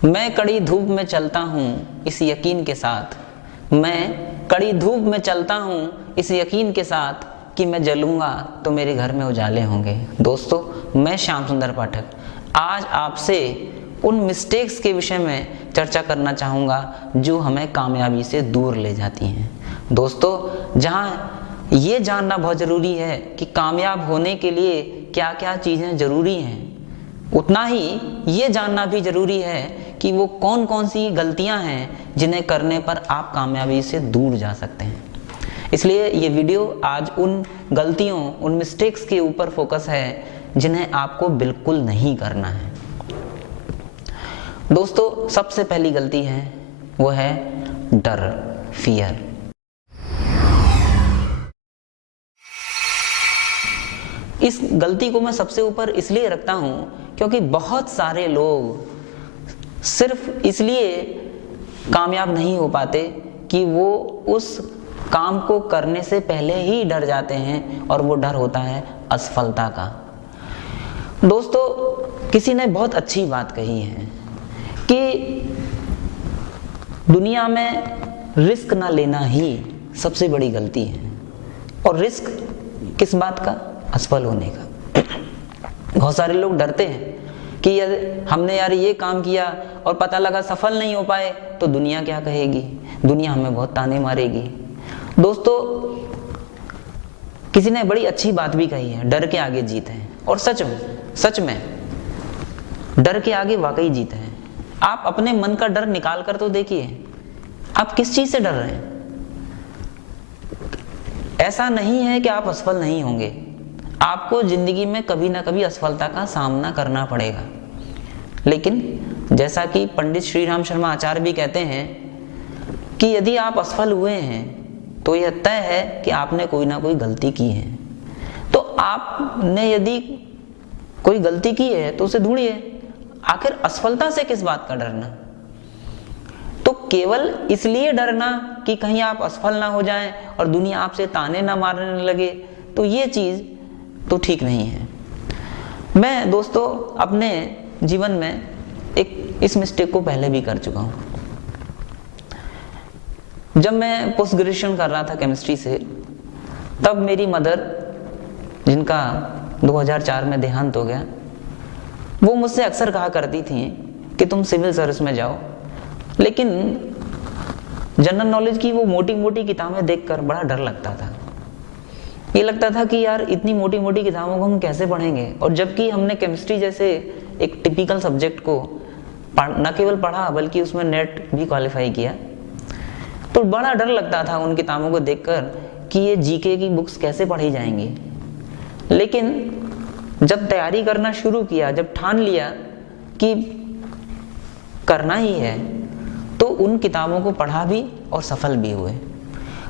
मैं कड़ी धूप में चलता हूँ इस यकीन के साथ, मैं कड़ी धूप में चलता हूँ इस यकीन के साथ कि मैं जलूँगा तो मेरे घर में उजाले होंगे। दोस्तों, मैं श्याम सुंदर पाठक आज आपसे उन मिस्टेक्स के विषय में चर्चा करना चाहूँगा जो हमें कामयाबी से दूर ले जाती हैं। दोस्तों, जहाँ ये जानना बहुत ज़रूरी है कि कामयाब होने के लिए क्या क्या चीज़ें ज़रूरी हैं, उतना ही ये जानना भी ज़रूरी है कि वो कौन कौन सी गलतियां हैं जिन्हें करने पर आप कामयाबी से दूर जा सकते हैं। इसलिए ये वीडियो आज उन गलतियों, उन मिस्टेक्स के ऊपर फोकस है जिन्हें आपको बिल्कुल नहीं करना है। दोस्तों, सबसे पहली गलती है वो है डर, फियर। इस गलती को मैं सबसे ऊपर इसलिए रखता हूँ क्योंकि बहुत सारे लोग सिर्फ इसलिए कामयाब नहीं हो पाते कि वो उस काम को करने से पहले ही डर जाते हैं, और वो डर होता है असफलता का। दोस्तों, किसी ने बहुत अच्छी बात कही है कि दुनिया में रिस्क ना लेना ही सबसे बड़ी गलती है। और रिस्क किस बात का? असफल होने का। बहुत सारे लोग डरते हैं कि हमने ये काम किया और पता लगा सफल नहीं हो पाए तो दुनिया क्या कहेगी, दुनिया हमें बहुत ताने मारेगी। दोस्तों, किसी ने बड़ी अच्छी बात भी कही है, डर के आगे जीत है। और सच में डर के आगे वाकई जीत है। आप अपने मन का डर निकाल कर तो देखिए, आप किस चीज से डर रहे हैं। ऐसा नहीं है कि आप असफल नहीं होंगे, आपको जिंदगी में कभी ना कभी असफलता का सामना करना पड़ेगा। लेकिन जैसा कि पंडित श्री राम शर्मा आचार्य भी कहते हैं कि यदि आप असफल हुए हैं तो यह तय है कि आपने कोई ना कोई गलती की है। तो आपने यदि कोई गलती की है तो उसे ढूंढिए। आखिर असफलता से किस बात का डरना? तो केवल इसलिए डरना कि कहीं आप असफल ना हो जाएं और दुनिया आपसे ताने ना मारने लगे, तो ये चीज तो ठीक नहीं है। मैं दोस्तों अपने जीवन में इस मिस्टेक को पहले भी कर चुका हूं। जब मैं पोस्ट ग्रेजुएशन कर रहा था केमिस्ट्री से, तब मेरी मदर, जिनका 2004 में देहांत हो गया, वो मुझसे अक्सर कहा करती थी कि तुम सिविल सर्विस में जाओ। लेकिन जनरल नॉलेज की वो मोटी मोटी किताबें देखकर बड़ा डर लगता था। ये लगता था कि इतनी मोटी मोटी किताबों को हम कैसे पढ़ेंगे। और जबकि हमने केमिस्ट्री जैसे एक टिपिकल सब्जेक्ट को न केवल पढ़ा बल्कि उसमें नेट भी क्वालिफाई किया, तो बड़ा डर लगता था उन किताबों को देखकर कि ये जीके की बुक्स कैसे पढ़ी जाएंगी। लेकिन जब तैयारी करना शुरू किया, जब ठान लिया कि करना ही है, तो उन किताबों को पढ़ा भी और सफल भी हुए।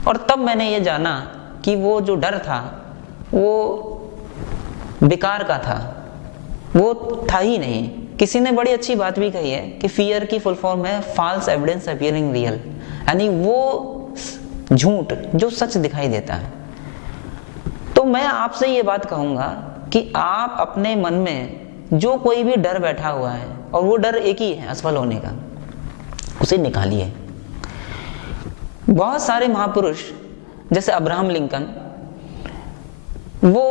और तब मैंने ये जाना कि वो जो डर था वो बेकार का था, वो था ही नहीं। किसी ने बड़ी अच्छी बात भी कही है कि फियर की फुल फॉर्म है फॉल्स एविडेंस अपीयरिंग रियल, यानी वो झूठ जो सच दिखाई देता है। तो मैं आपसे ये बात कहूंगा कि आप अपने मन में जो कोई भी डर बैठा हुआ है, और वो डर एक ही है, असफल होने का, उसे निकालिए। बहुत सारे महापुरुष जैसे अब्राहम लिंकन, वो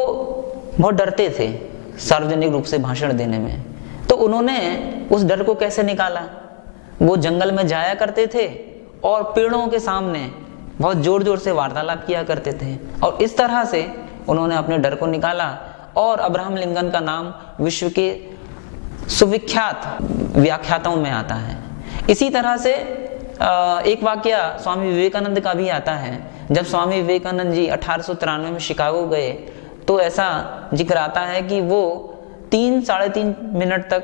बहुत डरते थे सार्वजनिक रूप से भाषण देने में। तो उन्होंने उस डर को कैसे निकाला? वो जंगल में जाया करते थे और पेड़ों के सामने बहुत जोर जोर से वार्तालाप किया करते थे, और इस तरह से उन्होंने अपने डर को निकाला। और अब्राहम लिंकन का नाम विश्व के सुविख्यात व्याख्याताओं में आता है। इसी तरह से एक वाकया स्वामी विवेकानंद का भी आता है। जब स्वामी विवेकानंद जी 1893 में शिकागो गए, तो ऐसा जिक्र आता है कि वो 3-3.5 मिनट तक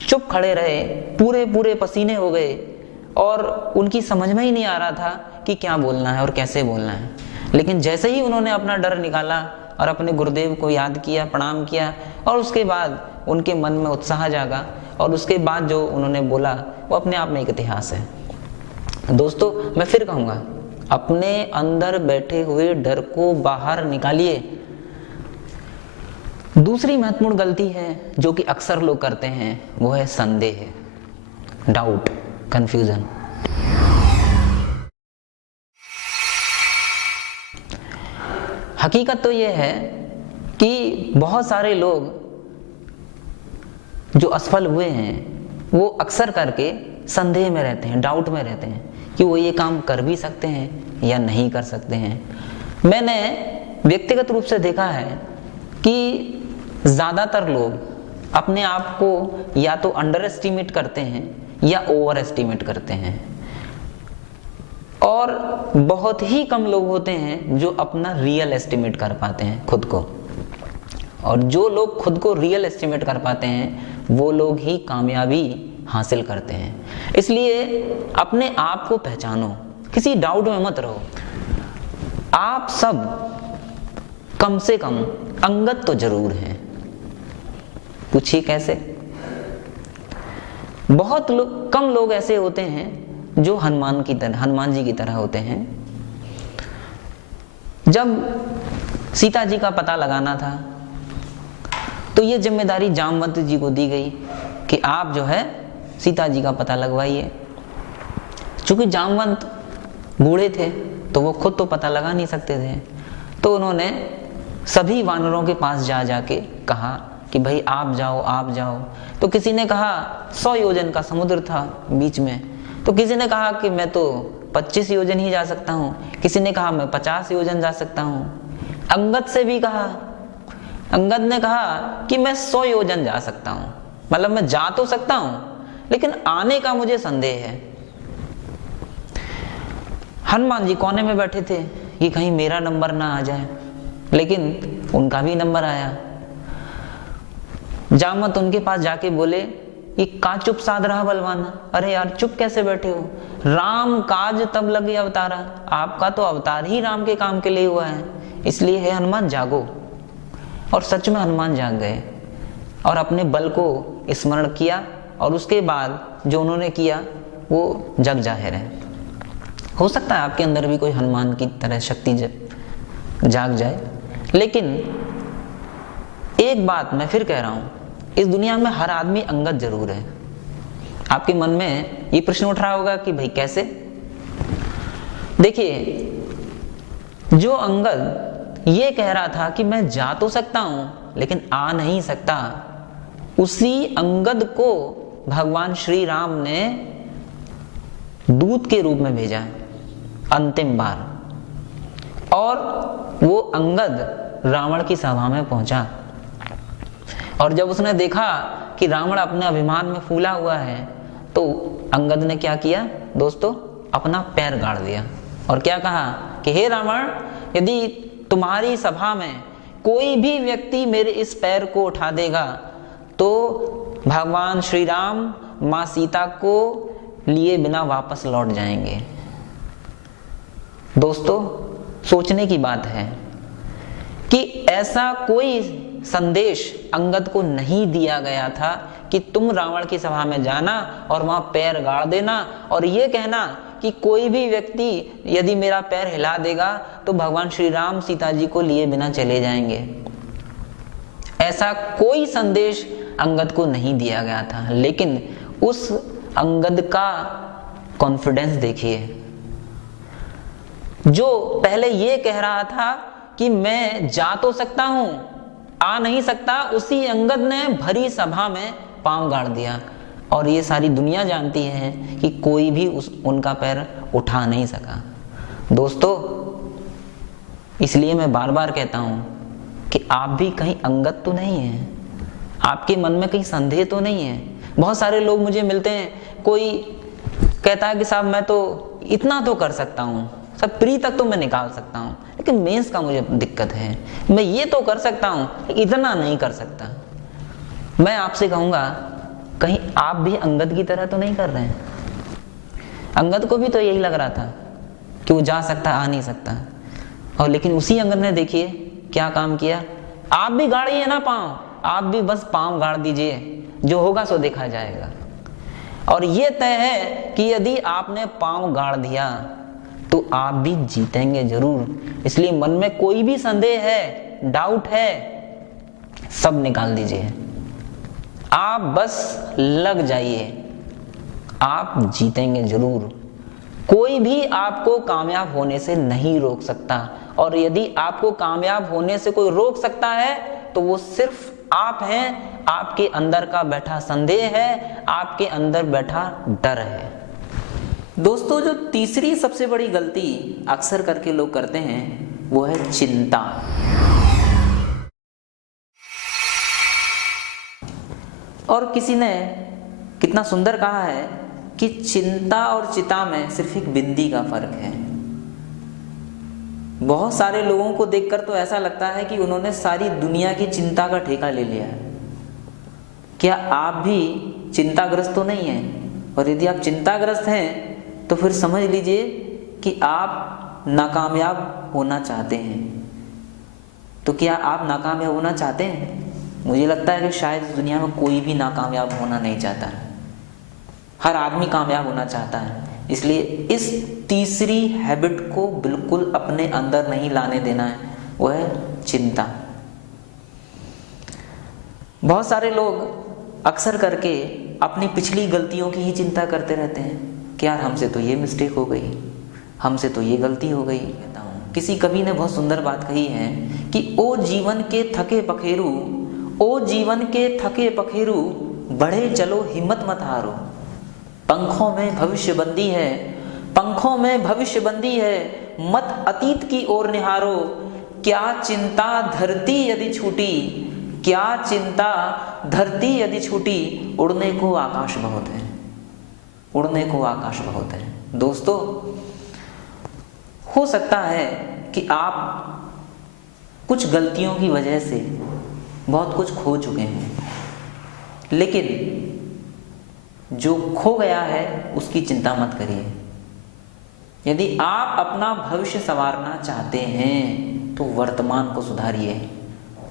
चुप खड़े रहे, पूरे पसीने हो गए, और उनकी समझ में ही नहीं आ रहा था कि क्या बोलना है और कैसे बोलना है। लेकिन जैसे ही उन्होंने अपना डर निकाला और अपने गुरुदेव को याद किया, प्रणाम किया, और उसके बाद उनके मन में उत्साह जागा, और उसके बाद जो उन्होंने बोला वो अपने आप में एक इतिहास है। दोस्तों, मैं फिर कहूँगा, अपने अंदर बैठे हुए डर को बाहर निकालिए। दूसरी महत्वपूर्ण गलती है जो कि अक्सर लोग करते हैं, वो है संदेह। Doubt, confusion. हकीकत तो यह है कि बहुत सारे लोग जो असफल हुए हैं वो अक्सर करके संदेह में रहते हैं, डाउट में रहते हैं कि वो ये काम कर भी सकते हैं या नहीं कर सकते हैं। मैंने व्यक्तिगत रूप से देखा है कि ज़्यादातर लोग अपने आप को या तो अंडर एस्टिमेट करते हैं या ओवर एस्टिमेट करते हैं, और बहुत ही कम लोग होते हैं जो अपना रियल एस्टिमेट कर पाते हैं खुद को। और जो लोग खुद को रियल एस्टिमेट कर पाते हैं वो लोग ही कामयाबी हासिल करते हैं। इसलिए अपने आप को पहचानो, किसी डाउट में मत रहो। आप सब कम से कम अंगद तो जरूर हैं। पूछिए कैसे? बहुत कम लोग ऐसे होते हैं जो हनुमान जी की तरह होते हैं। जब सीता जी का पता लगाना था तो ये जिम्मेदारी जामवंत जी को दी गई कि आप जो है सीता जी का पता लगवाइए। चूंकि जामवंत बूढ़े थे तो वो खुद तो पता लगा नहीं सकते थे, तो उन्होंने सभी वानरों के पास जाके कहा कि भाई आप जाओ। तो किसी ने कहा 100 योजन का समुद्र था बीच में, तो किसी ने कहा कि मैं तो 25 योजन ही जा सकता हूँ, किसी ने कहा मैं 50 योजन जा सकता हूँ। अंगद से भी कहा, अंगद ने कहा कि मैं 100 योजन जा सकता हूँ, मतलब मैं जा तो सकता हूँ लेकिन आने का मुझे संदेह है। हनुमान जी कोने में बैठे थे कि कहीं मेरा नंबर ना आ जाए, लेकिन उनका भी नंबर आया। जामवंत उनके पास जाके बोले कि का चुप साध रहा बलवान? अरे यार चुप कैसे बैठे हो? राम काज तब लगे अवतारा, आपका तो अवतार ही राम के काम के लिए हुआ है, इसलिए है हनुमान जागो। और सच में हनुमान जाग गए और अपने बल को स्मरण किया, और उसके बाद जो उन्होंने किया वो जग जाहिर है। हो सकता है आपके अंदर भी कोई हनुमान की तरह शक्ति जाग जाए, लेकिन एक बात मैं फिर कह रहा हूं, इस दुनिया में हर आदमी अंगद जरूर है। आपके मन में ये प्रश्न उठ रहा होगा कि भाई कैसे? देखिए, जो अंगद ये कह रहा था कि मैं जा तो सकता हूं लेकिन आ नहीं सकता, उसी अंगद को भगवान श्री राम ने दूत के रूप में भेजा अंतिम बार, और वो अंगद रावण की सभा में पहुंचा। और जब उसने देखा कि रावण अपने अभिमान में फूला हुआ है, तो अंगद ने क्या किया दोस्तों? अपना पैर गाड़ दिया और क्या कहा कि हे रावण, यदि तुम्हारी सभा में कोई भी व्यक्ति मेरे इस पैर को उठा देगा तो भगवान श्री राम मां सीता को लिए बिना वापस लौट जाएंगे। दोस्तों, सोचने की बात है कि ऐसा कोई संदेश अंगद को नहीं दिया गया था कि तुम रावण की सभा में जाना और वहां पैर गाड़ देना और ये कहना कि कोई भी व्यक्ति यदि मेरा पैर हिला देगा तो भगवान श्री राम सीता जी को लिए बिना चले जाएंगे। ऐसा कोई संदेश अंगद को नहीं दिया गया था, लेकिन उस अंगद का कॉन्फिडेंस देखिए। जो पहले ये कह रहा था कि मैं जा तो सकता हूं, आ नहीं सकता, उसी अंगद ने भरी सभा में पांव गाड़ दिया। और ये सारी दुनिया जानती है कि कोई भी उनका पैर उठा नहीं सका। दोस्तों, इसलिए मैं बार बार कहता हूं कि आप भी कहीं अंगद तो नहीं है, आपके मन में कहीं संदेह तो नहीं है। बहुत सारे लोग मुझे मिलते हैं, कोई कहता है कि साहब मैं तो इतना तो कर सकता हूँ, सब प्री तक तो मैं निकाल सकता हूँ, लेकिन मेंस का मुझे दिक्कत है, मैं ये तो कर सकता हूँ इतना नहीं कर सकता। मैं आपसे कहूँगा, कहीं आप भी अंगद की तरह तो नहीं कर रहे हैं? अंगद को भी तो यही लग रहा था कि वो जा सकता, आ नहीं सकता, और लेकिन उसी अंगद ने देखिए क्या काम किया। आप भी गाड़िए ना पांव, आप भी बस पांव गाड़ दीजिए, जो होगा सो देखा जाएगा। और ये तय है कि यदि आपने पांव गाड़ दिया तो आप भी जीतेंगे जरूर। इसलिए मन में कोई भी संदेह है, डाउट है, सब निकाल दीजिए। आप बस लग जाइए, आप जीतेंगे जरूर। कोई भी आपको कामयाब होने से नहीं रोक सकता, और यदि आपको कामयाब होने से कोई रोक सकता है तो वो सिर्फ आप हैं, आपके अंदर का बैठा संदेह है, आपके अंदर बैठा डर है। दोस्तों, जो तीसरी सबसे बड़ी गलती अक्सर करके लोग करते हैं वो है चिंता। और किसी ने कितना सुंदर कहा है कि चिंता और चिता में सिर्फ एक बिंदी का फर्क है। बहुत सारे लोगों को देखकर तो ऐसा लगता है कि उन्होंने सारी दुनिया की चिंता का ठेका ले लिया है। क्या आप भी चिंताग्रस्त तो नहीं हैं? और यदि आप चिंताग्रस्त हैं तो फिर समझ लीजिए कि आप नाकामयाब होना चाहते हैं। तो क्या आप नाकामयाब होना चाहते हैं? मुझे लगता है कि शायद इस दुनिया में कोई भी नाकामयाब होना नहीं चाहता है। हर आदमी कामयाब होना चाहता है। इसलिए इस तीसरी हैबिट को बिल्कुल अपने अंदर नहीं लाने देना है, वो है चिंता। बहुत सारे लोग अक्सर करके अपनी पिछली गलतियों की ही चिंता करते रहते हैं कि यार हमसे तो ये मिस्टेक हो गई, हमसे तो ये गलती हो गई। कहता हूँ, किसी कवि ने बहुत सुंदर बात कही है कि ओ जीवन के थके पखेरू, ओ जीवन के थके पखेरू, बढ़े चलो हिम्मत मत हारो। पंखों में भविष्य बंदी है, पंखों में भविष्य बंदी है, मत अतीत की ओर निहारो। क्या चिंता धरती यदि छूटी, क्या चिंता धरती यदि छूटी, उड़ने को आकाश बहुत है, उड़ने को आकाश बहुत है। दोस्तों, हो सकता है कि आप कुछ गलतियों की वजह से बहुत कुछ खो चुके हैं, लेकिन जो खो गया है उसकी चिंता मत करिए। यदि आप अपना भविष्य संवारना चाहते हैं तो वर्तमान को सुधारिए।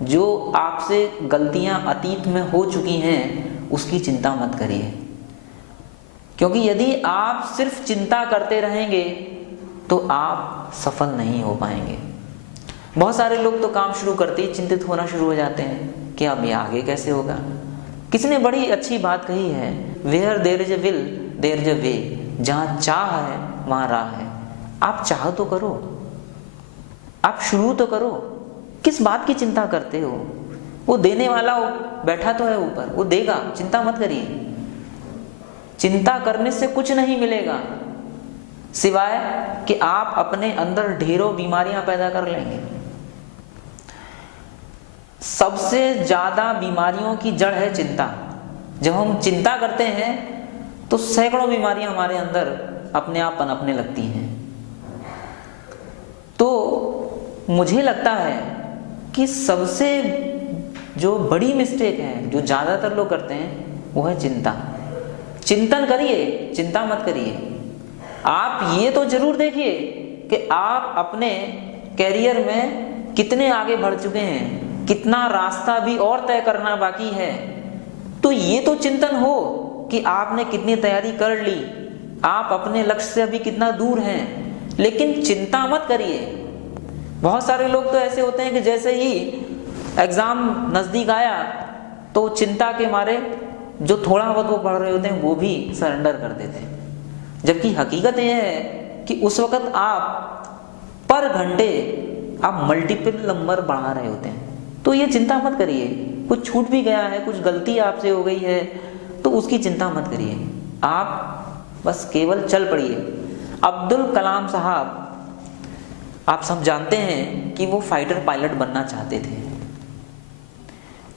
जो आपसे गलतियां अतीत में हो चुकी हैं उसकी चिंता मत करिए, क्योंकि यदि आप सिर्फ चिंता करते रहेंगे तो आप सफल नहीं हो पाएंगे। बहुत सारे लोग तो काम शुरू करते ही चिंतित होना शुरू हो जाते हैं कि अब ये आगे कैसे होगा। किसी ने बड़ी अच्छी बात कही है, where there is a will there is a way. जहां चाह है वहां राह है। आप चाह तो करो, आप शुरू तो करो। किस बात की चिंता करते हो? वो देने वाला बैठा तो है ऊपर, वो देगा, चिंता मत करिए। चिंता करने से कुछ नहीं मिलेगा सिवाय कि आप अपने अंदर ढेरों बीमारियां पैदा कर लेंगे। सबसे ज्यादा बीमारियों की जड़ है चिंता। जब हम चिंता करते हैं तो सैकड़ों बीमारियां हमारे अंदर अपने आप पनपने लगती हैं। तो मुझे लगता है कि सबसे जो बड़ी मिस्टेक है जो ज्यादातर लोग करते हैं वो है चिंता। चिंतन करिए, चिंता मत करिए। आप ये तो जरूर देखिए कि आप अपने कैरियर में कितने आगे बढ़ चुके हैं, कितना रास्ता भी और तय करना बाकी है। तो ये तो चिंतन हो कि आपने कितनी तैयारी कर ली, आप अपने लक्ष्य से अभी कितना दूर हैं। लेकिन चिंता मत करिए। बहुत सारे लोग तो ऐसे होते हैं कि जैसे ही एग्जाम नजदीक आया तो चिंता के मारे जो थोड़ा बहुत वो पढ़ रहे होते हैं वो भी सरेंडर कर देते हैं। जबकि हकीकत यह है कि उस वक्त आप पर घंटे आप मल्टीपल नंबर बढ़ा रहे होते हैं। तो ये चिंता मत करिए। कुछ छूट भी गया है, कुछ गलती आपसे हो गई है तो उसकी चिंता मत करिए। आप बस केवल चल पड़िए। अब्दुल कलाम साहब, आप सब जानते हैं कि वो फाइटर पायलट बनना चाहते थे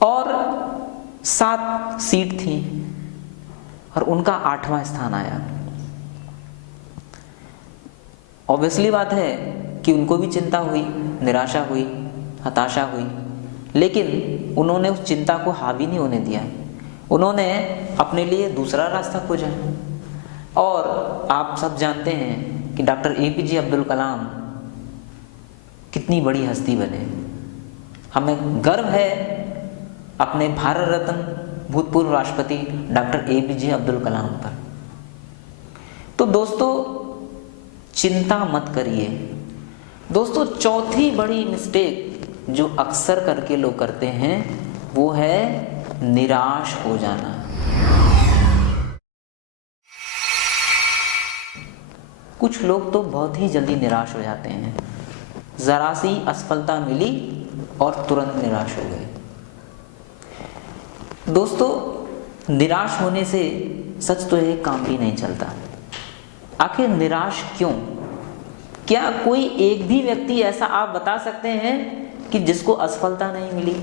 और 7 सीट थी और उनका 8वां स्थान आया। ऑब्वियसली बात है कि उनको भी चिंता हुई, निराशा हुई, हताशा हुई, लेकिन उन्होंने उस चिंता को हावी नहीं होने दिया। उन्होंने अपने लिए दूसरा रास्ता खोजा। और आप सब जानते हैं कि डॉक्टर APJ अब्दुल कलाम कितनी बड़ी हस्ती बने। हमें गर्व है अपने भारत रत्न भूतपूर्व राष्ट्रपति डॉक्टर APJ अब्दुल कलाम पर। तो दोस्तों, चिंता मत करिए। दोस्तों, चौथी बड़ी मिस्टेक जो अक्सर करके लोग करते हैं वो है निराश हो जाना। कुछ लोग तो बहुत ही जल्दी निराश हो जाते हैं। जरा सी असफलता मिली और तुरंत निराश हो गए। दोस्तों, निराश होने से सच तो है काम भी नहीं चलता। आखिर निराश क्यों? क्या कोई एक भी व्यक्ति ऐसा आप बता सकते हैं कि जिसको असफलता नहीं मिली?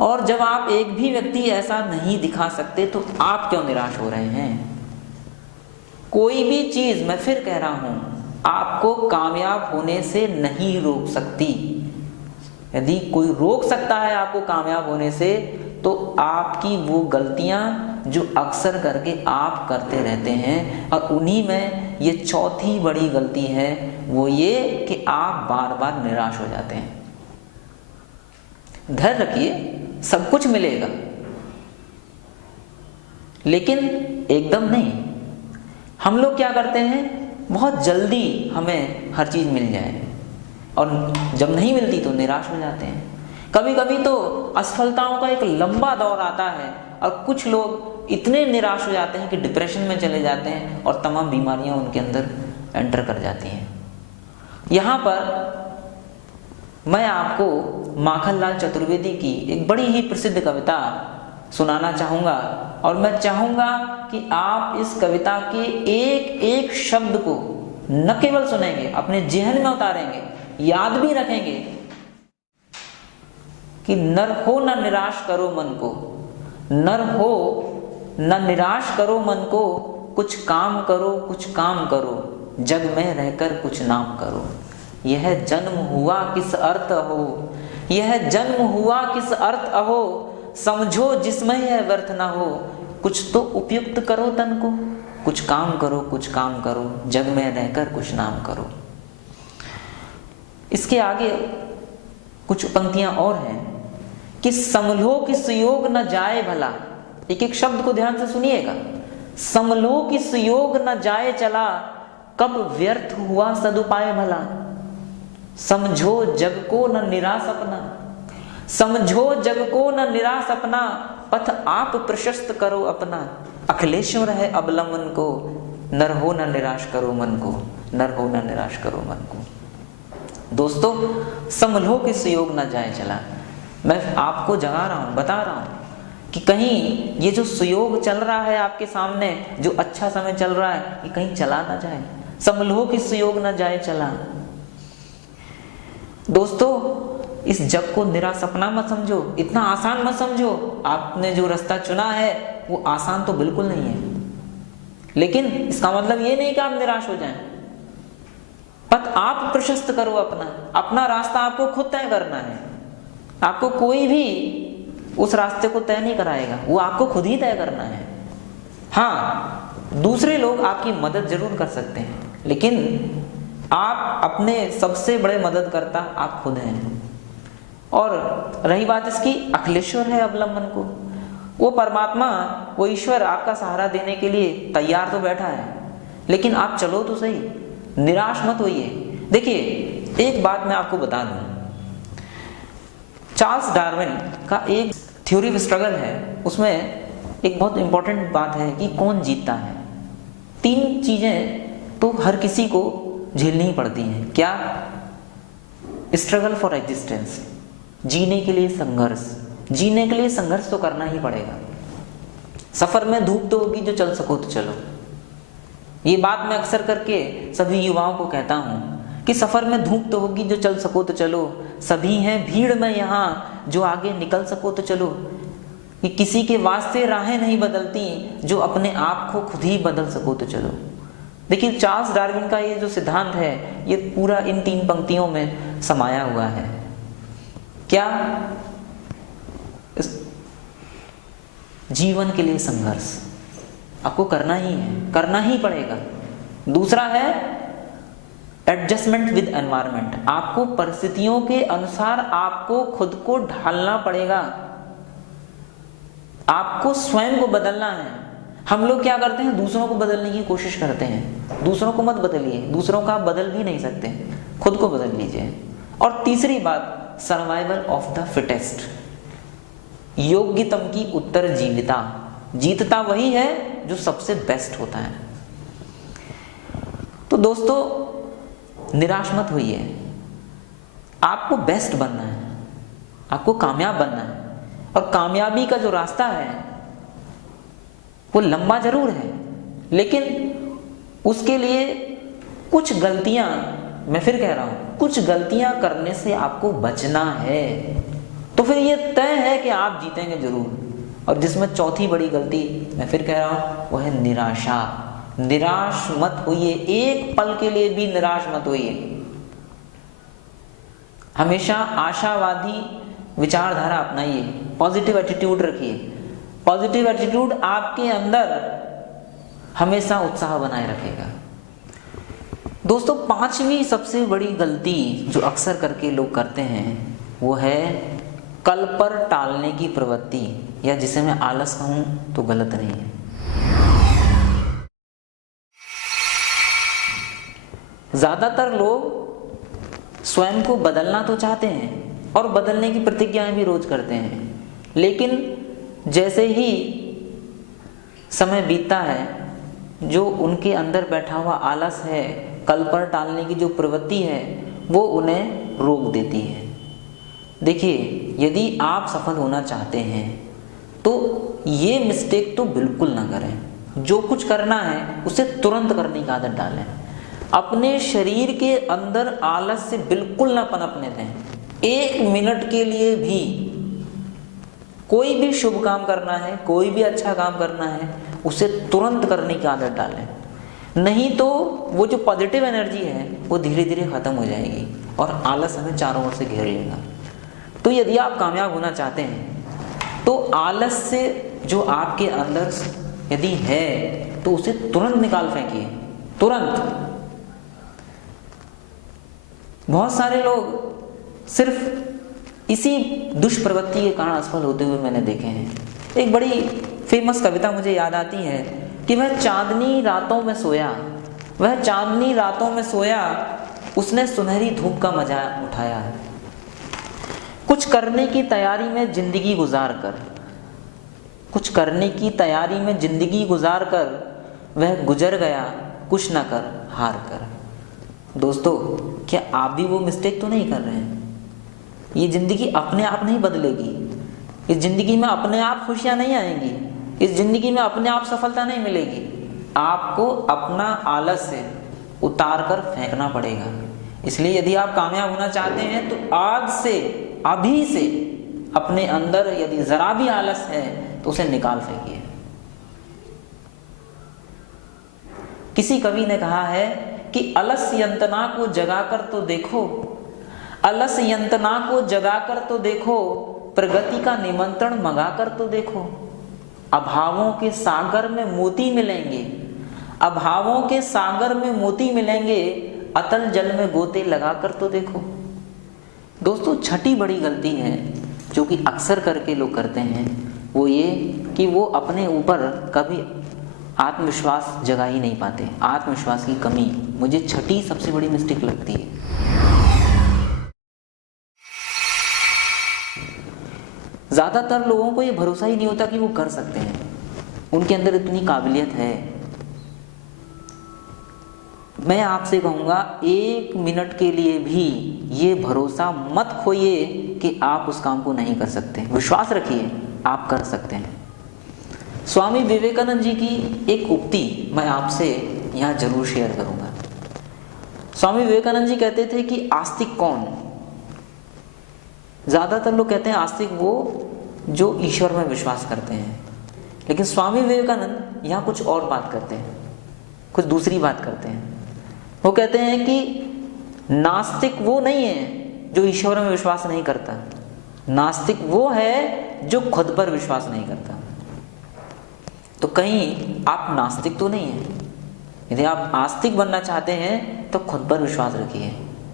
और जब आप एक भी व्यक्ति ऐसा नहीं दिखा सकते तो आप क्यों निराश हो रहे हैं? कोई भी चीज, मैं फिर कह रहा हूं, आपको कामयाब होने से नहीं रोक सकती। यदि कोई रोक सकता है आपको कामयाब होने से तो आपकी वो गलतियां जो अक्सर करके आप करते रहते हैं, और उन्हीं में ये चौथी बड़ी गलती है, वो ये कि आप बार बार निराश हो जाते हैं। धैर्य रखिए, सब कुछ मिलेगा, लेकिन एकदम नहीं। हम लोग क्या करते हैं, बहुत जल्दी हमें हर चीज मिल जाए और जब नहीं मिलती तो निराश हो जाते हैं। कभी कभी तो असफलताओं का एक लंबा दौर आता है और कुछ लोग इतने निराश हो जाते हैं कि डिप्रेशन में चले जाते हैं और तमाम बीमारियां उनके अंदर एंटर कर जाती हैं। यहाँ पर मैं आपको माखनलाल चतुर्वेदी की एक बड़ी ही प्रसिद्ध कविता सुनाना चाहूंगा, और मैं चाहूंगा कि आप इस कविता के एक एक शब्द को न केवल सुनेंगे, अपने जेहन में उतारेंगे, याद भी रखेंगे कि नर हो न निराश करो मन को, नर हो न निराश करो मन को, कुछ काम करो, कुछ काम करो, जग में रहकर कुछ नाम करो। यह जन्म हुआ किस अर्थ हो, यह जन्म हुआ किस अर्थ अहो, समझो जिसमें यह व्यर्थ न हो, कुछ तो उपयुक्त करो तन को, कुछ काम करो, कुछ काम करो, जग में रहकर कुछ नाम करो। इसके आगे कुछ पंक्तियां और हैं कि समलो कि सुयोग न जाए भला। एक एक शब्द को ध्यान से सुनिएगा। समलो कि सुयोग न जाए चला, कब व्यर्थ हुआ सदुपाय भला। समझो जग को न निराश अपना, समझो जग को न निराश अपना, पथ आप प्रशस्त करो अपना। अखिलेश्वर है अवलंबन को, नर हो न निराश करो मन को, नर हो न निराश करो मन को। दोस्तों, समलो कि सुयोग न जाए चला। मैं आपको जगा रहा हूं, बता रहा हूं कि कहीं ये जो सुयोग चल रहा है आपके सामने, जो अच्छा समय चल रहा है, ये कहीं चला ना जाए। समलो कि सुयोग न जाए चला। दोस्तों, इस जग को निरा सपना मत समझो, इतना आसान मत समझो। आपने जो रास्ता चुना है वो आसान तो बिल्कुल नहीं है, लेकिन इसका मतलब ये नहीं कि आप निराश हो जाएं। पथ आप प्रशस्त करो अपना, अपना रास्ता आपको खुद तय करना है। आपको कोई भी उस रास्ते को तय नहीं कराएगा, वो आपको खुद ही तय करना है। हाँ, दूसरे लोग आपकी मदद जरूर कर सकते हैं, लेकिन आप अपने सबसे बड़े मददकर्ता आप खुद हैं। और रही बात इसकी, अखिलेश्वर है अवलंबन को, वो परमात्मा, वो ईश्वर आपका सहारा देने के लिए तैयार तो बैठा है, लेकिन आप चलो तो सही, निराश मत होइए। देखिए, एक बात मैं आपको बता दूं, चार्ल्स डार्विन का एक थ्योरी ऑफ स्ट्रगल है, उसमें एक बहुत इंपॉर्टेंट बात है कि कौन जीतता है। 3 चीजें तो हर किसी को झेलनी ही पड़ती हैं। क्या? स्ट्रगल फॉर एग्जिस्टेंस, जीने के लिए संघर्ष। जीने के लिए संघर्ष तो करना ही पड़ेगा। सफर में धूप तो होगी, जो चल सको तो चलो। ये बात मैं अक्सर करके सभी युवाओं को कहता हूं कि सफर में धूप तो होगी, जो चल सको तो चलो। सभी हैं भीड़ में यहाँ, जो आगे निकल सको तो चलो। ये किसी के वास्ते राहें नहीं बदलती, जो अपने आप को खुद ही बदल सको तो चलो। देखिए, चार्ल्स डार्विन का ये जो सिद्धांत है, ये पूरा इन 3 पंक्तियों में समाया हुआ है। क्या? जीवन के लिए संघर्ष आपको करना ही है, करना ही पड़ेगा। दूसरा है एडजस्टमेंट विद एनवायरनमेंट, आपको परिस्थितियों के अनुसार आपको खुद को ढालना पड़ेगा, आपको स्वयं को बदलना है। हम लोग क्या करते हैं, दूसरों को बदलने की कोशिश करते हैं। दूसरों को मत बदलिए, दूसरों का आप बदल भी नहीं सकते, खुद को बदल लीजिए। और तीसरी बात, सर्वाइवल ऑफ द फिटेस्ट, योग्यतम की उत्तर जीविता। जीतता वही है जो सबसे बेस्ट होता है। दोस्तों निराश मत होइए, आपको बेस्ट बनना है, आपको कामयाब बनना है, और कामयाबी का जो रास्ता है वो लंबा जरूर है, लेकिन उसके लिए कुछ गलतियां, मैं फिर कह रहा हूं, कुछ गलतियां करने से आपको बचना है। तो फिर ये तय है कि आप जीतेंगे जरूर। और जिसमें चौथी बड़ी गलती, मैं फिर कह रहा हूं, वो है निराशा। निराश मत होइए, एक पल के लिए भी निराश मत होइए। हमेशा आशावादी विचारधारा अपनाइए, पॉजिटिव एटीट्यूड रखिए। पॉजिटिव एटीट्यूड आपके अंदर हमेशा उत्साह बनाए रखेगा। दोस्तों, पांचवी सबसे बड़ी गलती जो अक्सर करके लोग करते हैं वो है कल पर टालने की प्रवृत्ति, या जिसे मैं आलस कहूं तो गलत नहीं है। ज्यादातर लोग स्वयं को बदलना तो चाहते हैं और बदलने की प्रतिज्ञाएं भी रोज करते हैं, लेकिन जैसे ही समय बीतता है, जो उनके अंदर बैठा हुआ आलस है, कल पर टालने की जो प्रवृत्ति है, वो उन्हें रोक देती है। देखिए, यदि आप सफल होना चाहते हैं तो ये मिस्टेक तो बिल्कुल ना करें। जो कुछ करना है उसे तुरंत करने की आदत डालें। अपने शरीर के अंदर आलस से बिल्कुल ना पनपने दें। 1 मिनट के लिए भी कोई भी शुभ काम करना है, कोई भी अच्छा काम करना है, उसे तुरंत करने की आदत डालें। नहीं तो वो जो पॉजिटिव एनर्जी है वो धीरे धीरे खत्म हो जाएगी और आलस हमें चारों ओर से घेर लेगा। तो यदि आप कामयाब होना चाहते हैं तो आलस से जो आपके अंदर यदि है तो उसे तुरंत निकाल फेंकिए, तुरंत। बहुत सारे लोग सिर्फ इसी दुष्प्रवृत्ति के कारण असफल होते हुए मैंने देखे हैं। एक बड़ी फेमस कविता मुझे याद आती है कि वह चांदनी रातों में सोया, वह चांदनी रातों में सोया, उसने सुनहरी धूप का मजा उठाया। कुछ करने की तैयारी में जिंदगी गुजार कर, कुछ करने की तैयारी में जिंदगी गुजार कर वह गुजर गया, कुछ न कर हार कर। दोस्तों, क्या आप भी वो मिस्टेक तो नहीं कर रहे हैं? ये जिंदगी अपने आप नहीं बदलेगी। इस जिंदगी में अपने आप खुशियां नहीं आएंगी। इस जिंदगी में अपने आप सफलता नहीं मिलेगी। आपको अपना आलस से उतार कर फेंकना पड़ेगा। इसलिए यदि आप कामयाब होना चाहते हैं तो आज से, अभी से अपने अंदर यदि जरा भी आलस है तो उसे निकाल फेंकिए। किसी कवि ने कहा है कि अलस यंत्रणा को जगाकर तो देखो, अलस यंत्रणा को जगाकर तो देखो, प्रगति का निमंत्रण मंगाकर तो देखो। अभावों के सागर में मोती मिलेंगे, अभावों के सागर में मोती मिलेंगे, अतल जल में गोते लगाकर तो देखो। दोस्तों, छठी बड़ी गलती है जो कि अक्सर करके लोग करते हैं, वो ये कि वो अपने ऊपर कभी आत्मविश्वास जगा ही नहीं पाते। आत्मविश्वास की कमी मुझे छठी सबसे बड़ी मिस्टेक लगती है। ज्यादातर लोगों को ये भरोसा ही नहीं होता कि वो कर सकते हैं, उनके अंदर इतनी काबिलियत है। मैं आपसे कहूंगा, 1 मिनट के लिए भी ये भरोसा मत खोइए कि आप उस काम को नहीं कर सकते। विश्वास रखिए, आप कर सकते हैं। स्वामी विवेकानंद जी की एक उक्ति मैं आपसे यहाँ जरूर शेयर करूंगा। स्वामी विवेकानंद जी कहते थे कि आस्तिक कौन? ज्यादातर लोग कहते हैं आस्तिक वो जो ईश्वर में विश्वास करते हैं, लेकिन स्वामी विवेकानंद यहाँ कुछ और बात करते हैं, कुछ दूसरी बात करते हैं। वो कहते हैं कि नास्तिक वो नहीं है जो ईश्वर में विश्वास नहीं करता, नास्तिक वो है जो खुद पर विश्वास नहीं करता। तो कहीं आप नास्तिक तो नहीं है। यदि आप आस्तिक बनना चाहते हैं तो खुद पर विश्वास रखिए।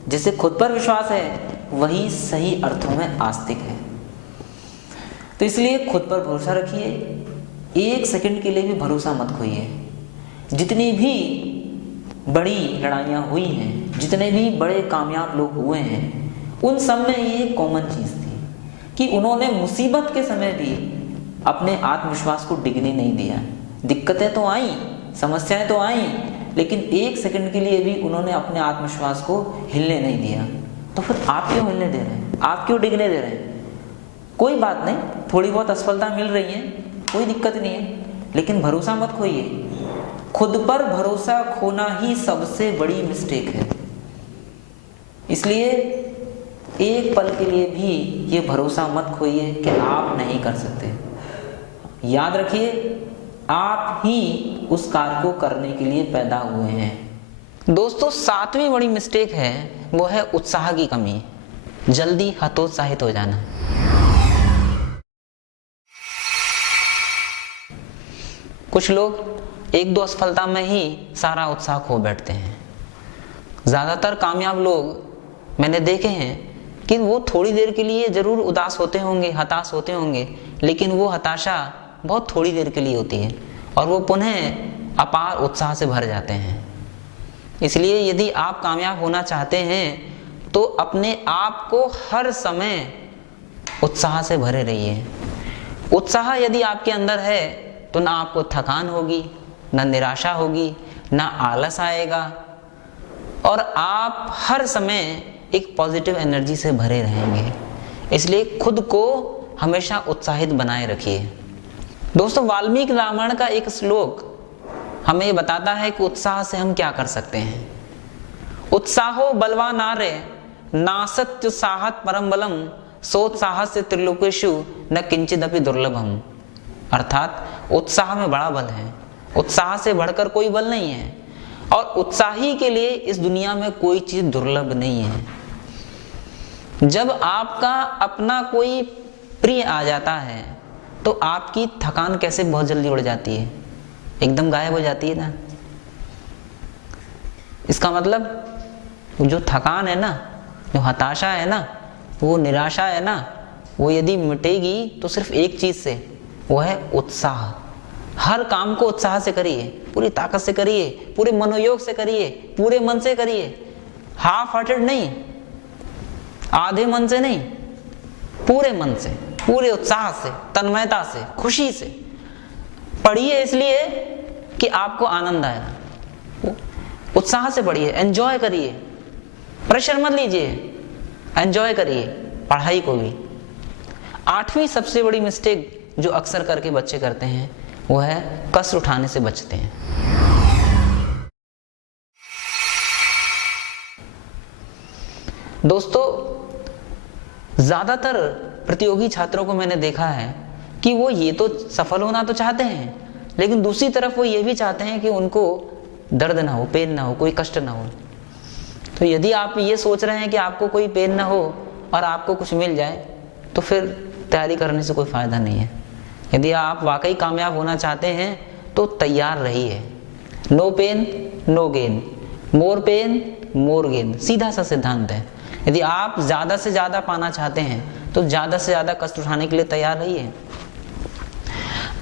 जिसे खुद पर विश्वास है वही सही अर्थों में आस्तिक है। तो इसलिए खुद पर भरोसा रखिए, 1 सेकंड के लिए भी भरोसा मत खोइए। जितनी भी बड़ी लड़ाइयाँ हुई हैं, जितने भी बड़े कामयाब लोग हुए हैं, उन सब में ये कॉमन चीज़ थी कि उन्होंने मुसीबत के समय भी अपने आत्मविश्वास को डिगने नहीं दिया। दिक्कतें तो आई, समस्याएं तो आई, लेकिन एक सेकंड के लिए भी उन्होंने अपने आत्मविश्वास को हिलने नहीं दिया। तो फिर आप क्यों हिलने दे रहे हैं, आप क्यों डिगने दे रहे हैं? कोई बात नहीं, थोड़ी बहुत असफलता मिल रही है, कोई दिक्कत नहीं है, लेकिन भरोसा मत खोइए। खुद पर भरोसा खोना ही सबसे बड़ी मिस्टेक है। इसलिए एक पल के लिए भी ये भरोसा मत खोइए कि आप नहीं कर सकते। याद रखिए, आप ही उस कार्य को करने के लिए पैदा हुए हैं। दोस्तों, 7वीं बड़ी मिस्टेक है वो है उत्साह की कमी, जल्दी हतोत्साहित हो जाना। कुछ लोग 1-2 असफलता में ही सारा उत्साह खो बैठते हैं। ज़्यादातर कामयाब लोग मैंने देखे हैं कि वो थोड़ी देर के लिए ज़रूर उदास होते होंगे, हताश होते होंगे, लेकिन वो हताशा बहुत थोड़ी देर के लिए होती है और वो पुनः अपार उत्साह से भर जाते हैं। इसलिए यदि आप कामयाब होना चाहते हैं तो अपने आप को हर समय उत्साह से भरे रहिए। उत्साह यदि आपके अंदर है तो ना आपको थकान होगी, ना निराशा होगी, ना आलस आएगा और आप हर समय एक पॉजिटिव एनर्जी से भरे रहेंगे। इसलिए खुद को हमेशा उत्साहित बनाए रखिए। दोस्तों, वाल्मीकि रामायण का एक श्लोक हमें बताता है कि उत्साह से हम क्या कर सकते हैं। उत्साहो बलवानारे नासत्युत्साहात् परम बलम सोत्साहस्य त्रिलोकेषु न किंचिदपि दुर्लभम। अर्थात उत्साह में बड़ा बल है, उत्साह से बढ़कर कोई बल नहीं है और उत्साही के लिए इस दुनिया में कोई चीज दुर्लभ नहीं है। जब आपका अपना कोई प्रिय आ जाता है तो आपकी थकान कैसे बहुत जल्दी उड़ जाती है, एकदम गायब हो जाती है ना। इसका मतलब जो थकान है ना, जो हताशा है ना, वो निराशा है ना, वो यदि मिटेगी तो सिर्फ एक चीज से, वो है उत्साह। हर काम को उत्साह से करिए, पूरी ताकत से करिए, पूरे मनोयोग से करिए, पूरे मन से करिए, हाफ हार्टेड नहीं, आधे मन से नहीं, पूरे मन से, पूरे उत्साह से, तन्मयता से, खुशी से पढ़िए, इसलिए कि आपको आनंद आएगा। उत्साह से पढ़िए, एंजॉय करिए, प्रेशर मत लीजिए, एंजॉय करिए पढ़ाई को भी। 8वीं सबसे बड़ी मिस्टेक जो अक्सर करके बच्चे करते हैं वो है कष्ट उठाने से बचते हैं। दोस्तों, ज्यादातर प्रतियोगी छात्रों को मैंने देखा है कि वो ये तो सफल होना तो चाहते हैं, लेकिन दूसरी तरफ वो ये भी चाहते हैं कि उनको दर्द ना हो, पेन ना हो, कोई कष्ट ना हो। तो यदि आप ये सोच रहे हैं कि आपको कोई पेन ना हो और आपको कुछ मिल जाए तो फिर तैयारी करने से कोई फायदा नहीं है। यदि आप वाकई कामयाब होना चाहते हैं तो तैयार रहिए। No pain no gain, more pain more gain, सीधा सा सिद्धांत है। यदि आप ज्यादा से ज्यादा पाना चाहते हैं तो ज्यादा से ज्यादा कष्ट उठाने के लिए तैयार रहिए।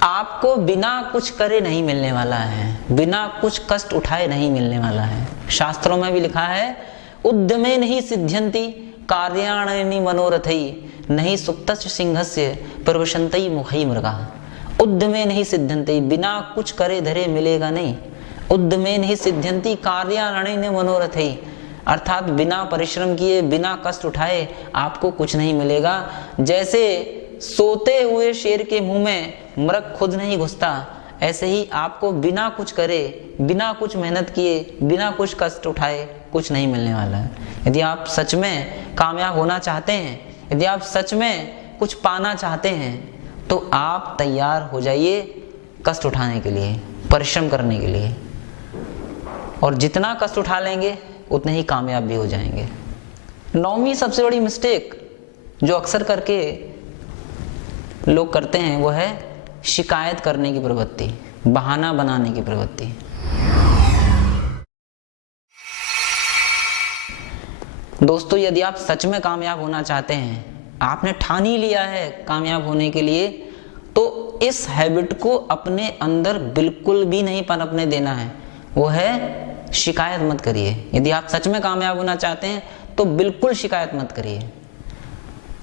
आपको बिना कुछ करे नहीं मिलने वाला है, बिना कुछ कष्ट उठाए नहीं मिलने वाला है। शास्त्रों में भी लिखा है, उद्यमे नहीं सिद्ध्यन्ति कार्याणि मनोरथई नहीं सुप्तस्य सिंहस्य प्रवशन्तई मुखई मृगा। उद्यमे नहीं सिद्ध्यन्ति, बिना कुछ करे धरे मिलेगा नहीं। उद्यमे नहीं सिद्ध्यन्ति कार्याणि मनोरथई, अर्थात बिना परिश्रम किए, बिना कष्ट उठाए आपको कुछ नहीं मिलेगा। जैसे सोते हुए शेर के मुंह में मृग खुद नहीं घुसता, ऐसे ही आपको बिना कुछ करे, बिना कुछ मेहनत किए, बिना कुछ कष्ट उठाए कुछ नहीं मिलने वाला है। यदि आप सच में कामयाब होना चाहते हैं, यदि आप सच में कुछ पाना चाहते हैं तो आप तैयार हो जाइए कष्ट उठाने के लिए, परिश्रम करने के लिए। और जितना कष्ट उठा लेंगे उतने ही कामयाब भी हो जाएंगे। 9वीं सबसे बड़ी मिस्टेक जो अक्सर करके लोग करते हैं वो है शिकायत करने की प्रवृत्ति, बहाना बनाने की प्रवृत्ति। दोस्तों, यदि आप सच में कामयाब होना चाहते हैं, आपने ठान ही लिया है कामयाब होने के लिए, तो इस हैबिट को अपने अंदर बिल्कुल भी नहीं पनपने देना है। वो है शिकायत मत करिए। यदि आप सच में कामयाब होना चाहते हैं तो बिल्कुल शिकायत मत करिए।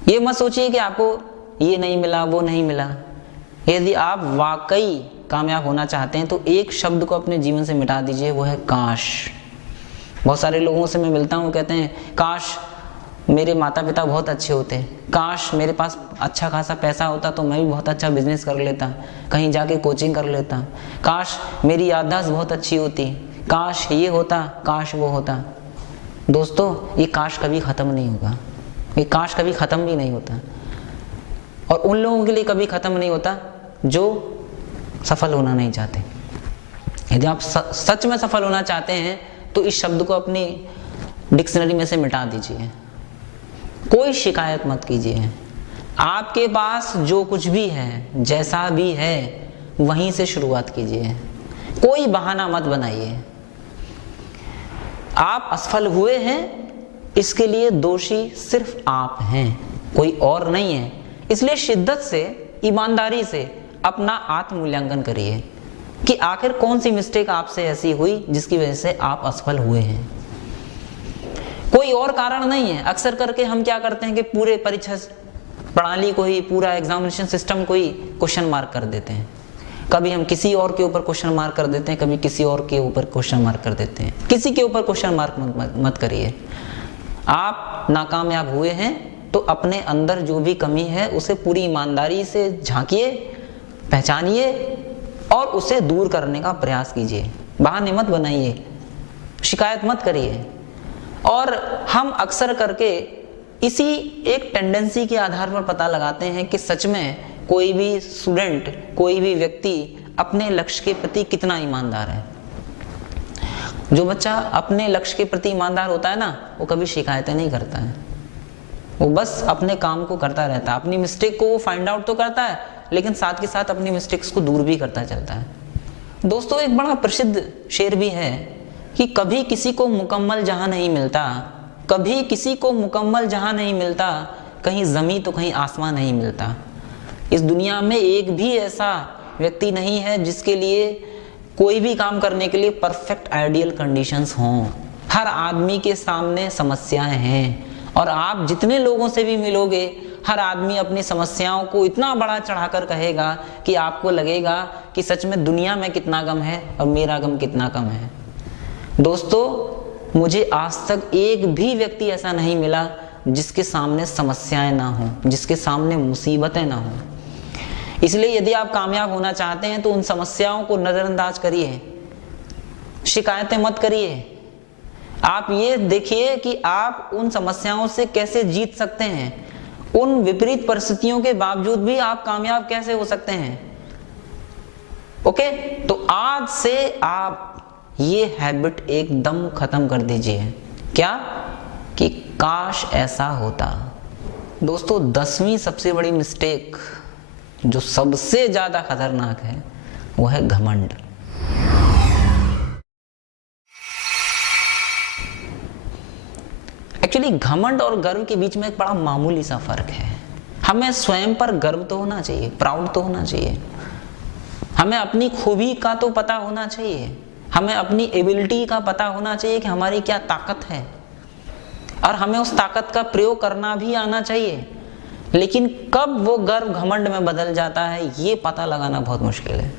ये मत सोचिए कि आपको ये नहीं मिला, वो नहीं मिला। यदि आप वाकई कामयाब होना चाहते हैं तो एक शब्द को अपने जीवन से मिटा दीजिए, वो है काश। बहुत सारे लोगों से मैं मिलता हूँ, कहते हैं काश मेरे माता पिता बहुत अच्छे होते, काश मेरे पास अच्छा खासा पैसा होता तो मैं भी बहुत अच्छा बिजनेस कर लेता, कहीं जाके कोचिंग कर लेता, काश मेरी याददाश्त बहुत अच्छी होती, काश ये होता, काश वो होता। दोस्तों, ये काश कभी ख़त्म नहीं होगा, ये काश कभी ख़त्म भी नहीं होता, और उन लोगों के लिए कभी ख़त्म नहीं होता जो सफल होना नहीं चाहते। यदि आप सच में सफल होना चाहते हैं तो इस शब्द को अपनी डिक्शनरी में से मिटा दीजिए। कोई शिकायत मत कीजिए। आपके पास जो कुछ भी है, जैसा भी है, वहीं से शुरुआत कीजिए। कोई बहाना मत बनाइए। आप असफल हुए हैं, इसके लिए दोषी सिर्फ आप हैं, कोई और नहीं है। इसलिए शिद्दत से, ईमानदारी से अपना आत्ममूल्यांकन करिए कि आखिर कौन सी मिस्टेक आपसे ऐसी हुई जिसकी वजह से आप असफल हुए हैं। कोई और कारण नहीं है। अक्सर करके हम क्या करते हैं कि पूरे परीक्षा प्रणाली को ही, पूरा एग्जामिनेशन सिस्टम को ही क्वेश्चन मार्क कर देते हैं। कभी हम किसी और के ऊपर क्वेश्चन मार्क कर देते हैं, कभी किसी और के ऊपर क्वेश्चन मार्क कर देते हैं। किसी के ऊपर क्वेश्चन मार्क मत करिए। आप नाकामयाब हुए हैं तो अपने अंदर जो भी कमी है उसे पूरी ईमानदारी से झांकिए, पहचानिए और उसे दूर करने का प्रयास कीजिए। बहाने मत बनाइए, शिकायत मत करिए। और हम अक्सर करके इसी एक टेंडेंसी के आधार पर पता लगाते हैं कि सच में कोई भी स्टूडेंट, कोई भी व्यक्ति अपने लक्ष्य के प्रति कितना ईमानदार है। जो बच्चा अपने लक्ष्य के प्रति ईमानदार होता है ना, वो कभी शिकायतें नहीं करता है, वो बस अपने काम को करता रहता है। अपनी मिस्टेक को वो फाइंड आउट तो करता है, लेकिन साथ के साथ अपनी मिस्टेक्स को दूर भी करता चलता है। दोस्तों, एक बड़ा प्रसिद्ध शेर भी है कि कभी किसी को मुकम्मल जहां नहीं मिलता, कभी किसी को मुकम्मल जहां नहीं मिलता, कहीं ज़मीं तो कहीं आसमान नहीं मिलता। इस दुनिया में एक भी ऐसा व्यक्ति नहीं है जिसके लिए कोई भी काम करने के लिए परफेक्ट आइडियल कंडीशंस हों। हर आदमी के सामने समस्याएं हैं, और आप जितने लोगों से भी मिलोगे, हर आदमी अपनी समस्याओं को इतना बड़ा चढ़ाकर कहेगा कि आपको लगेगा कि सच में दुनिया में कितना गम है और मेरा गम कितना कम है। दोस्तों, मुझे आज तक एक भी व्यक्ति ऐसा नहीं मिला जिसके सामने समस्याएं ना हो, जिसके सामने मुसीबतें ना हो। इसलिए यदि आप कामयाब होना चाहते हैं तो उन समस्याओं को नजरअंदाज करिए, शिकायतें मत करिए। आप ये देखिए कि आप उन समस्याओं से कैसे जीत सकते हैं। उन विपरीत परिस्थितियों के बावजूद भी आप कामयाब कैसे हो सकते हैं। ओके, तो आज से आप ये हैबिट एकदम खत्म कर दीजिए। क्या? कि काश ऐसा होता। दोस्तों, 10वीं सबसे बड़ी मिस्टेक जो सबसे ज्यादा खतरनाक है वो है घमंड। एक्चुअली घमंड और गर्व के बीच में एक बड़ा मामूली सा फर्क है। हमें स्वयं पर गर्व तो होना चाहिए, प्राउड तो होना चाहिए। हमें अपनी खूबी का तो पता होना चाहिए, हमें अपनी एबिलिटी का पता होना चाहिए कि हमारी क्या ताकत है, और हमें उस ताकत का प्रयोग करना भी आना चाहिए। लेकिन कब वो गर्व घमंड में बदल जाता है, ये पता लगाना बहुत मुश्किल है।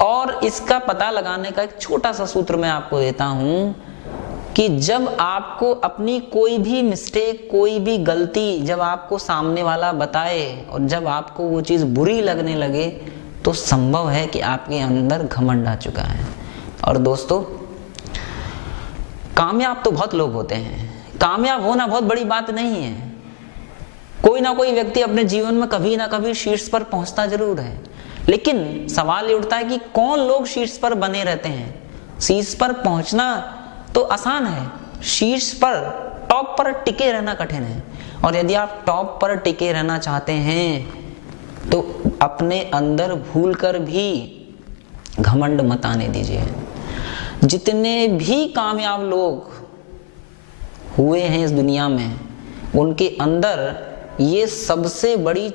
और इसका पता लगाने का एक छोटा सा सूत्र मैं आपको देता हूं कि जब आपको अपनी कोई भी मिस्टेक, कोई भी गलती जब आपको सामने वाला बताए और जब आपको वो चीज़ बुरी लगने लगे, तो संभव है कि आपके अंदर घमंड आ चुका है। और दोस्तों, कामयाब तो बहुत लोग होते हैं, कामयाब होना बहुत बड़ी बात नहीं है। कोई ना कोई व्यक्ति अपने जीवन में कभी ना कभी शीर्ष पर पहुंचता जरूर है, लेकिन सवाल ये उठता है कि कौन लोग शीर्ष पर बने रहते हैं। शीर्ष पर पहुंचना तो आसान है, शीर्ष पर, टॉप पर टिके रहना कठिन है। और यदि आप टॉप पर टिके रहना चाहते हैं तो अपने अंदर भूल कर भी घमंड मत आने दीजिए। जितने भी कामयाब लोग हुए हैं इस दुनिया में, उनके अंदर ये सबसे बड़ी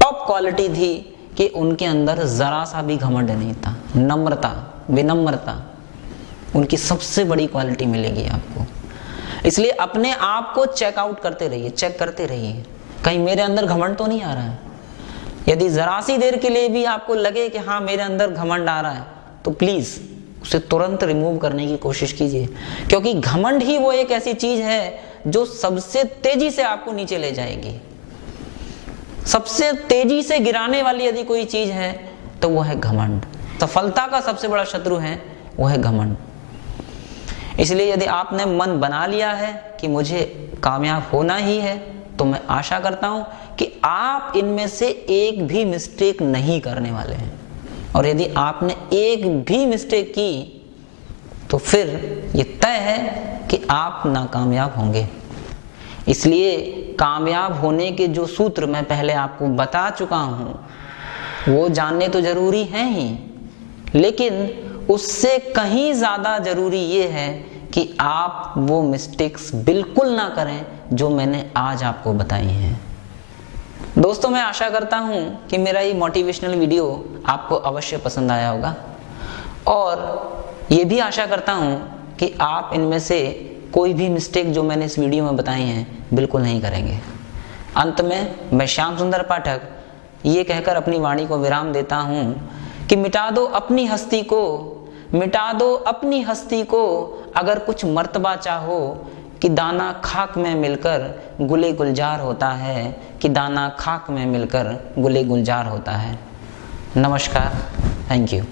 टॉप क्वालिटी थी कि उनके अंदर जरा सा भी घमंड नहीं था। नम्रता, विनम्रता उनकी सबसे बड़ी क्वालिटी मिलेगी आपको। इसलिए अपने आप को चेक आउट करते रहिए, चेक करते रहिए, कहीं मेरे अंदर घमंड तो नहीं आ रहा है, यदि जरा सी देर के लिए भी आपको लगे कि हाँ मेरे अंदर घमंड आ रहा है, तो प्लीज उसे तुरंत रिमूव करने की कोशिश कीजिए, क्योंकि घमंड ही वो एक ऐसी चीज है जो सबसे तेजी से आपको नीचे ले जाएगी। सबसे तेजी से गिराने वाली यदि कोई चीज है तो वो है घमंड। सफलता का सबसे बड़ा शत्रु है वो है घमंड। इसलिए यदि आपने मन बना लिया है कि मुझे कामयाब होना ही है, तो मैं आशा करता हूं कि आप इनमें से एक भी मिस्टेक नहीं करने वाले हैं। और यदि आपने एक भी मिस्टेक की तो फिर ये तय है कि आप नाकामयाब होंगे। इसलिए कामयाब होने के जो सूत्र मैं पहले आपको बता चुका हूं वो जानने तो जरूरी हैं ही, लेकिन उससे कहीं ज्यादा जरूरी ये है कि आप वो मिस्टेक्स बिल्कुल ना करें जो मैंने आज आपको बताई हैं। दोस्तों, मैं आशा करता हूं कि मेरा ये मोटिवेशनल वीडियो आपको अवश्य पसंद आया होगा, और ये भी आशा करता हूं कि आप इनमें से कोई भी मिस्टेक जो मैंने इस वीडियो में बताई हैं बिल्कुल नहीं करेंगे। अंत में मैं श्याम सुंदर पाठक ये कहकर अपनी वाणी को विराम देता हूं कि मिटा दो अपनी हस्ती को, मिटा दो अपनी हस्ती को, अगर कुछ मर्तबा चाहो, कि दाना खाक में मिलकर गुले गुलजार होता है, कि दाना खाक में मिलकर गुले गुलजार होता है। नमस्कार, थैंक यू।